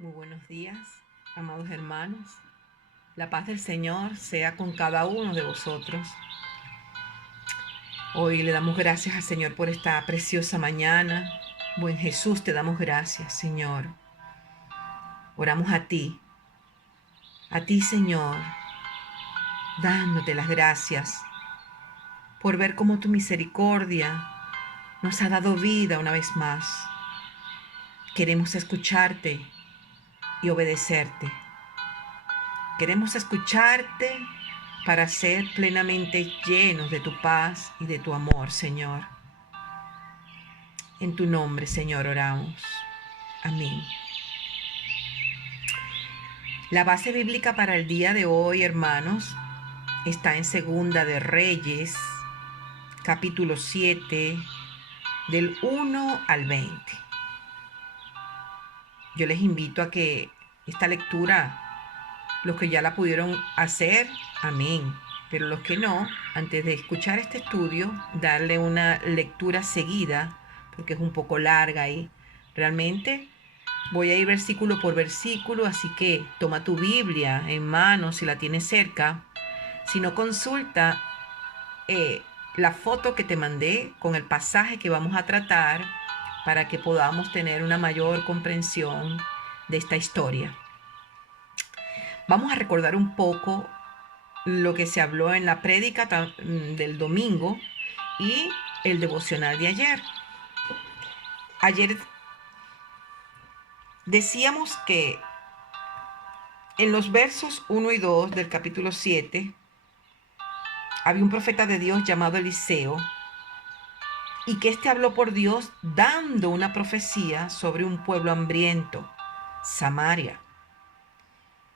Muy buenos días, amados hermanos. La paz del Señor sea con cada uno de vosotros. Hoy le damos gracias al Señor por esta preciosa mañana. Buen Jesús, te damos gracias, Señor. Oramos a ti, Señor, dándote las gracias por ver cómo tu misericordia nos ha dado vida una vez más. Queremos escucharte y obedecerte. Queremos escucharte para ser plenamente llenos de tu paz y de tu amor, Señor. En tu nombre, Señor, oramos. Amén. La base bíblica para el día de hoy, hermanos, está en Segunda de Reyes, capítulo 7, del 1 al 20. Yo les invito a que esta lectura, los que ya la pudieron hacer, amén. Pero los que no, antes de escuchar este estudio, darle una lectura seguida, porque es un poco larga y realmente voy a ir versículo por versículo, así que toma tu Biblia en mano si la tienes cerca. Si no, consulta la foto que te mandé con el pasaje que vamos a tratar para que podamos tener una mayor comprensión de esta historia. Vamos a recordar un poco lo que se habló en la prédica del domingo y el devocional de ayer. Ayer decíamos que en los versos 1 y 2 del capítulo 7 había un profeta de Dios llamado Eliseo y que éste habló por Dios dando una profecía sobre un pueblo hambriento, Samaria.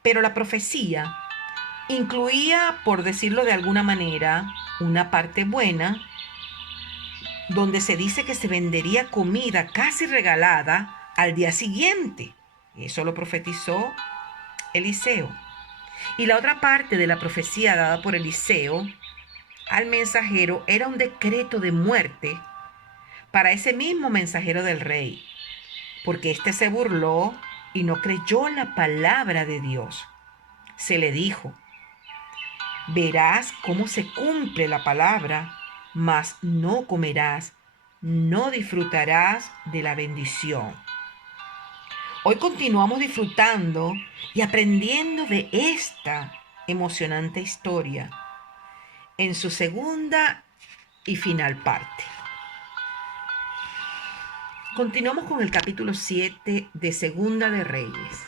Pero la profecía incluía, por decirlo de alguna manera, una parte buena donde se dice que se vendería comida casi regalada al día siguiente. Eso lo profetizó Eliseo. Y la otra parte de la profecía dada por Eliseo al mensajero era un decreto de muerte para ese mismo mensajero del rey, porque éste se burló y no creyó la palabra de Dios. Se le dijo: verás cómo se cumple la palabra, mas no comerás, no disfrutarás de la bendición. Hoy continuamos disfrutando y aprendiendo de esta emocionante historia en su segunda y final parte. Continuamos con el capítulo 7 de Segunda de Reyes.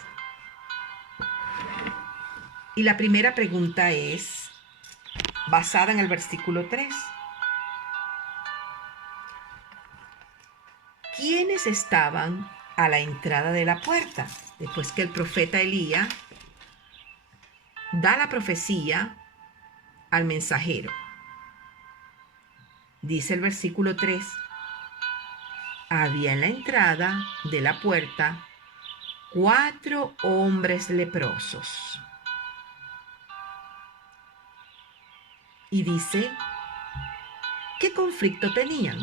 Y la primera pregunta es basada en el versículo 3. ¿Quiénes estaban a la entrada de la puerta? Después que el profeta Elías da la profecía al mensajero. Dice el versículo 3. Había en la entrada de la puerta 4 hombres leprosos. Y dice, ¿qué conflicto tenían?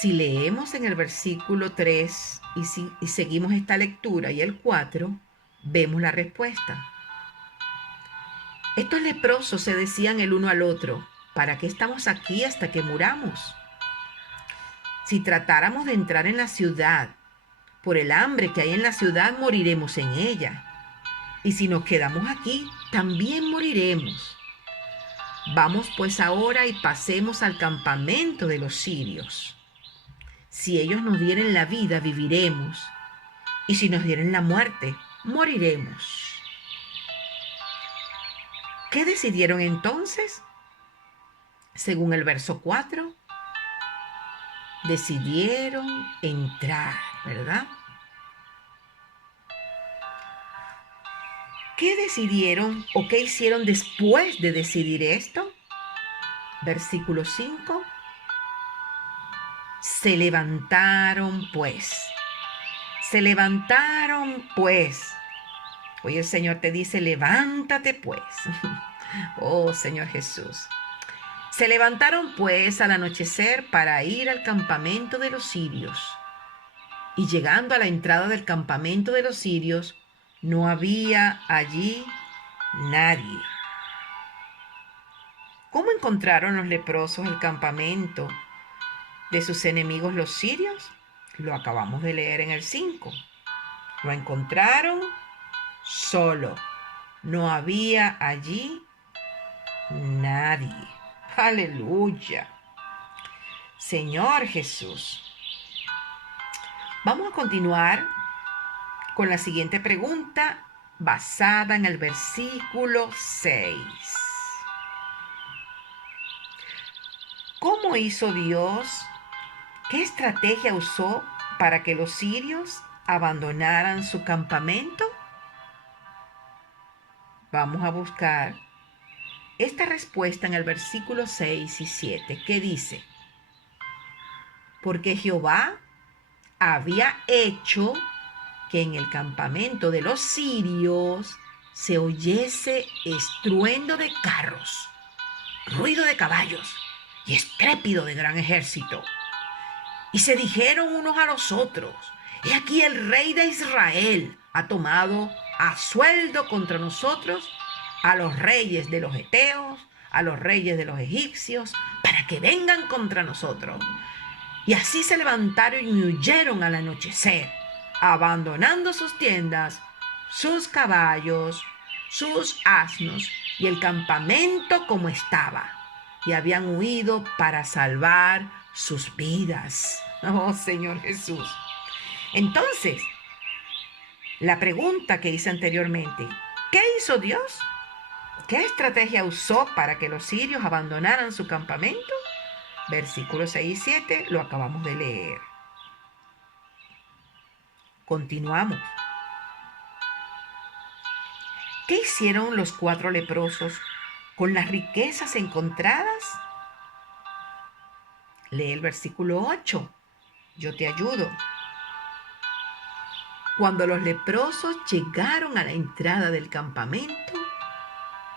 Si leemos en el versículo 3 y seguimos esta lectura y el 4, vemos la respuesta. Estos leprosos se decían el uno al otro: ¿para qué estamos aquí hasta que muramos? Si tratáramos de entrar en la ciudad, por el hambre que hay en la ciudad, moriremos en ella. Y si nos quedamos aquí, también moriremos. Vamos pues ahora y pasemos al campamento de los sirios. Si ellos nos dieren la vida, viviremos. Y si nos dieren la muerte, moriremos. ¿Qué decidieron entonces? Según el verso 4, decidieron entrar, ¿verdad? ¿Qué decidieron o qué hicieron después de decidir esto? Versículo 5. Se levantaron pues. Se levantaron pues. Hoy el Señor te dice: levántate pues. Oh, Señor Jesús. Se levantaron pues al anochecer para ir al campamento de los sirios. Y llegando a la entrada del campamento de los sirios, no había allí nadie. ¿Cómo encontraron los leprosos el campamento de sus enemigos los sirios? Lo acabamos de leer en el 5. Lo encontraron solo. No había allí nadie. Aleluya. Señor Jesús. Vamos a continuar con la siguiente pregunta basada en el versículo 6. ¿Cómo hizo Dios? ¿Qué estrategia usó para que los sirios abandonaran su campamento? Vamos a buscar esta respuesta en el versículo 6 y 7, que dice: porque Jehová había hecho que en el campamento de los sirios se oyese estruendo de carros, ruido de caballos y estrépito de gran ejército. Y se dijeron unos a los otros: he aquí el rey de Israel ha tomado a sueldo contra nosotros a los reyes de los heteos, a los reyes de los egipcios, para que vengan contra nosotros. Y así se levantaron y huyeron al anochecer, abandonando sus tiendas, sus caballos, sus asnos y el campamento como estaba. Y habían huido para salvar sus vidas. Oh, Señor Jesús. Entonces, la pregunta que hice anteriormente: ¿qué hizo Dios? ¿Qué estrategia usó para que los sirios abandonaran su campamento? Versículos 6 y 7 lo acabamos de leer. Continuamos. ¿Qué hicieron los 4 leprosos con las riquezas encontradas? Lee el versículo 8. Yo te ayudo. Cuando los leprosos llegaron a la entrada del campamento,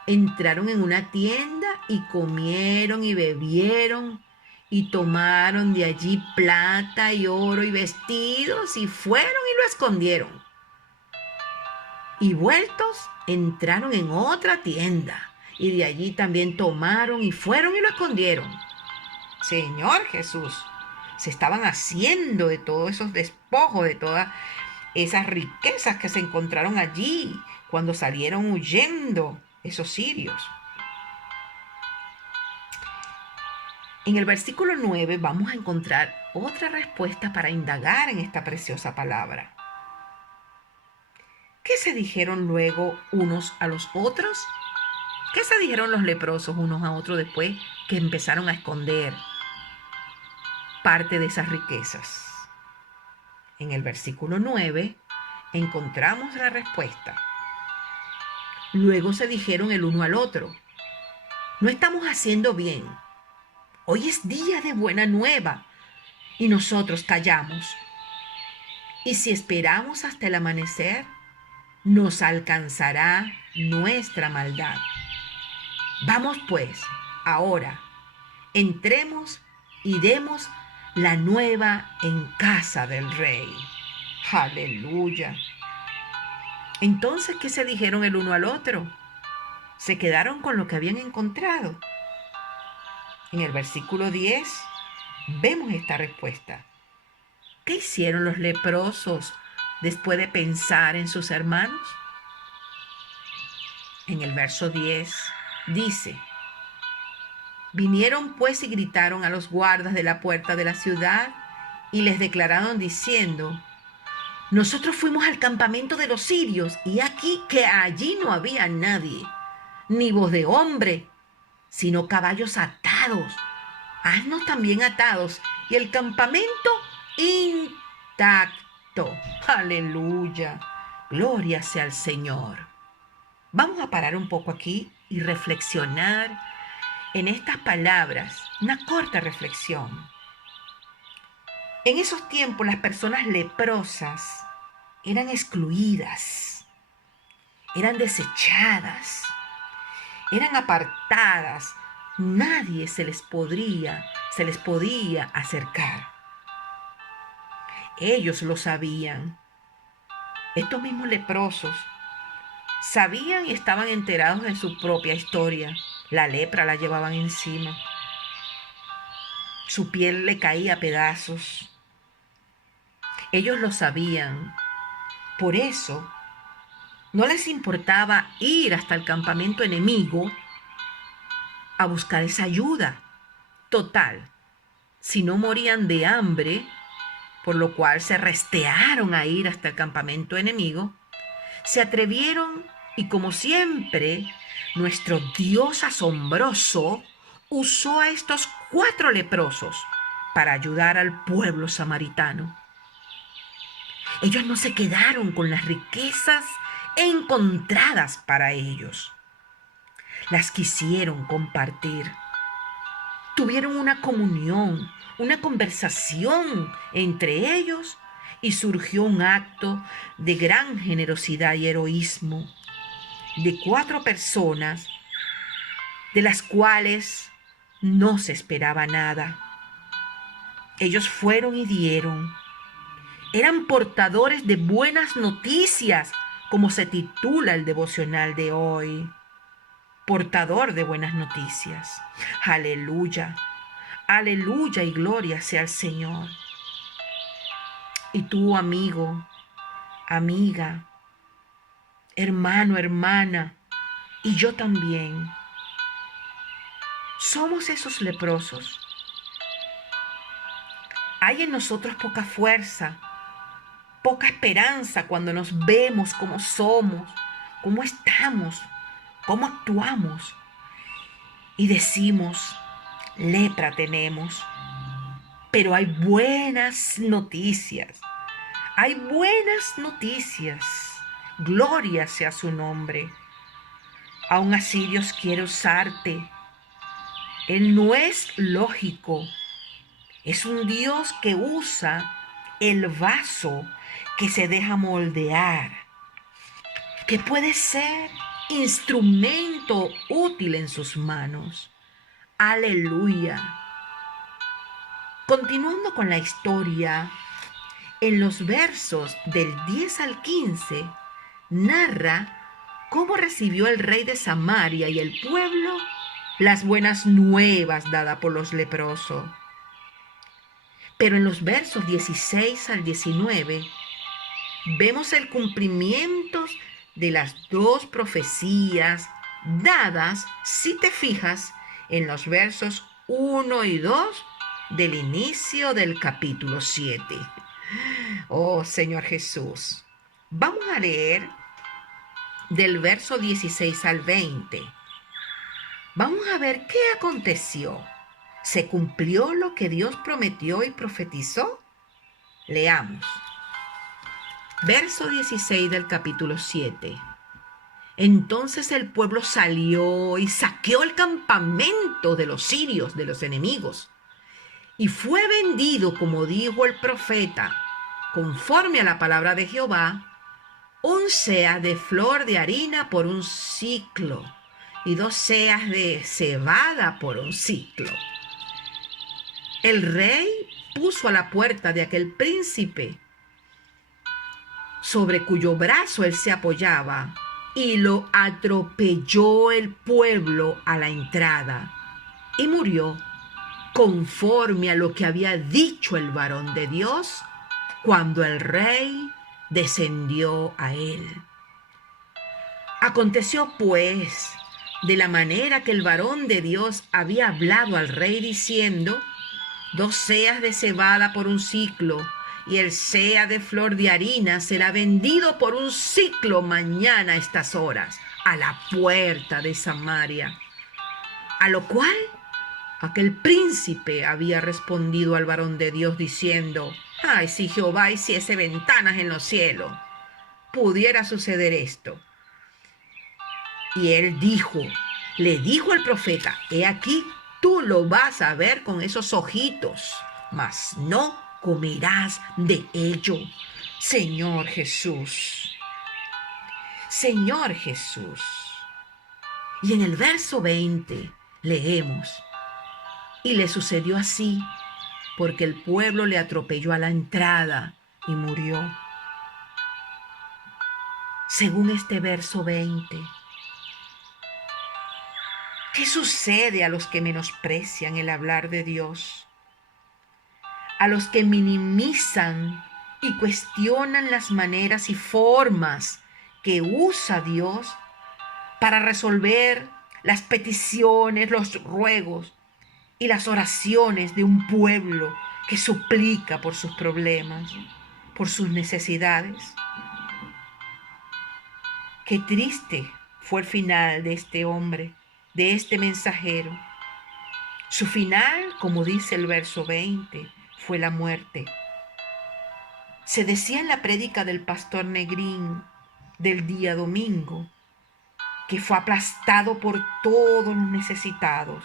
entraron en una tienda y comieron y bebieron y tomaron de allí plata y oro y vestidos y fueron y lo escondieron. Y vueltos, entraron en otra tienda y de allí también tomaron y fueron y lo escondieron. Señor Jesús, se estaban haciendo de todos esos despojos, de todas esas riquezas que se encontraron allí cuando salieron huyendo esos sirios. En el versículo 9 vamos a encontrar otra respuesta para indagar en esta preciosa palabra. ¿Qué se dijeron luego unos a los otros? ¿Qué se dijeron los leprosos unos a otros después que empezaron a esconder parte de esas riquezas? En el versículo 9 encontramos la respuesta. Luego se dijeron el uno al otro: no estamos haciendo bien. Hoy es día de buena nueva y nosotros callamos. Y si esperamos hasta el amanecer, nos alcanzará nuestra maldad. Vamos pues, ahora, entremos y demos la nueva en casa del rey. Aleluya. Entonces, ¿qué se dijeron el uno al otro? Se quedaron con lo que habían encontrado. En el versículo 10 vemos esta respuesta. ¿Qué hicieron los leprosos después de pensar en sus hermanos? En el verso 10 dice: vinieron pues y gritaron a los guardas de la puerta de la ciudad y les declararon diciendo: nosotros fuimos al campamento de los sirios y aquí que allí no había nadie, ni voz de hombre, sino caballos atados, asnos también atados y el campamento intacto. Aleluya. Gloria sea al Señor. Vamos a parar un poco aquí y reflexionar en estas palabras, una corta reflexión. En esos tiempos las personas leprosas eran excluidas, eran desechadas, eran apartadas. Nadie se les podía acercar. ellos lo sabían. Estos mismos leprosos sabían y estaban enterados de su propia historia. La lepra la llevaban encima. Su piel le caía a pedazos. Ellos lo sabían. Por eso, no les importaba ir hasta el campamento enemigo a buscar esa ayuda. Total, si no morían de hambre, por lo cual se restearon a ir hasta el campamento enemigo, se atrevieron y como siempre, nuestro Dios asombroso usó a estos 4 leprosos para ayudar al pueblo samaritano. Ellos no se quedaron con las riquezas encontradas para ellos. Las quisieron compartir. Tuvieron una comunión, una conversación entre ellos y surgió un acto de gran generosidad y heroísmo de 4 personas de las cuales no se esperaba nada. Ellos fueron y dieron. Eran portadores de buenas noticias, como se titula el devocional de hoy. Portador de buenas noticias. Aleluya, aleluya y gloria sea al Señor. Y tú, amigo, amiga, hermano, hermana, y yo también, somos esos leprosos. Hay en nosotros poca fuerza, poca esperanza cuando nos vemos como somos, cómo estamos, cómo actuamos. Y decimos, lepra tenemos. Pero hay buenas noticias. Hay buenas noticias. Gloria sea su nombre. Aún así Dios quiere usarte. Él no es lógico. Es un Dios que usa el vaso que se deja moldear, que puede ser instrumento útil en sus manos. Aleluya. Continuando con la historia, en los versos del 10 al 15, narra cómo recibió el rey de Samaria y el pueblo las buenas nuevas dadas por los leprosos. Pero en los versos 16 al 19, vemos el cumplimiento de las 2 profecías dadas, si te fijas, en los versos 1 y 2 del inicio del capítulo 7. Oh, Señor Jesús. Vamos a leer del verso 16 al 20. Vamos a ver qué aconteció. ¿Se cumplió lo que Dios prometió y profetizó? Leamos. Verso 16 del capítulo 7. Entonces el pueblo salió y saqueó el campamento de los sirios, de los enemigos, y fue vendido, como dijo el profeta, conforme a la palabra de Jehová, 1 seah de flor de harina por 1 siclo, y 2 seahs de cebada por 1 siclo. El rey puso a la puerta de aquel príncipe, sobre cuyo brazo él se apoyaba, y lo atropelló el pueblo a la entrada, y murió, conforme a lo que había dicho el varón de Dios, cuando el rey descendió a él. Aconteció pues, de la manera que el varón de Dios había hablado al rey diciendo, 2 seahs de cebada por 1 siclo, y el seah de flor de harina será vendido por 1 siclo mañana a estas horas, a la puerta de Samaria. A lo cual aquel príncipe había respondido al varón de Dios diciendo, ay, si Jehová hiciese ventanas en los cielos, pudiera suceder esto. Y él le dijo al profeta, he aquí, tú lo vas a ver con esos ojitos, mas no comerás de ello. Señor Jesús. Señor Jesús. Y en el verso 20 leemos, y le sucedió así, porque el pueblo le atropelló a la entrada y murió. Según este verso 20, ¿qué sucede a los que menosprecian el hablar de Dios? A los que minimizan y cuestionan las maneras y formas que usa Dios para resolver las peticiones, los ruegos y las oraciones de un pueblo que suplica por sus problemas, por sus necesidades. Qué triste fue el final de este hombre, de este mensajero. Su final, como dice el verso 20, fue la muerte. Se decía en la prédica del pastor Negrín del día domingo que fue aplastado por todos los necesitados.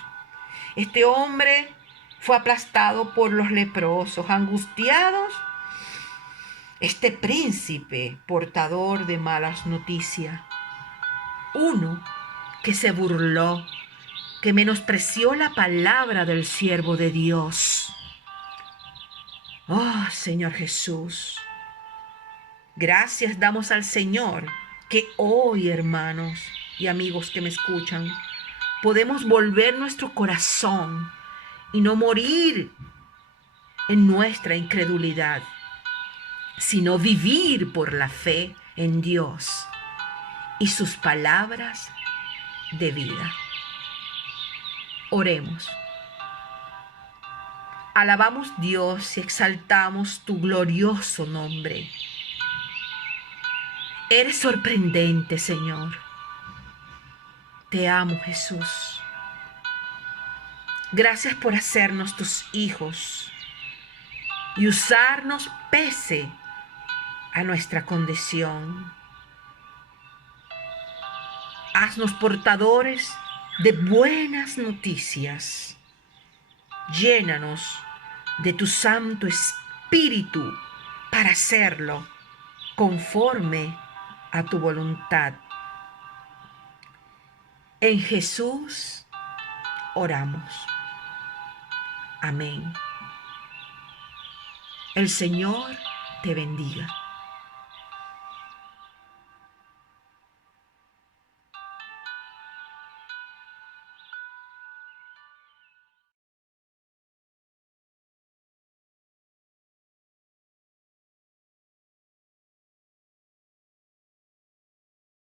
Este hombre fue aplastado por los leprosos, angustiados. Este príncipe portador de malas noticias. Uno que se burló, que menospreció la palabra del siervo de Dios. Oh, Señor Jesús, gracias damos al Señor que hoy, hermanos y amigos que me escuchan, podemos volver nuestro corazón y no morir en nuestra incredulidad, sino vivir por la fe en Dios y sus palabras de vida. Oremos. Alabamos Dios y exaltamos tu glorioso nombre. Eres sorprendente, Señor. Te amo, Jesús. Gracias por hacernos tus hijos y usarnos pese a nuestra condición. Haznos portadores de buenas noticias. Llénanos de tu Santo Espíritu para hacerlo conforme a tu voluntad. En Jesús oramos. Amén. El Señor te bendiga.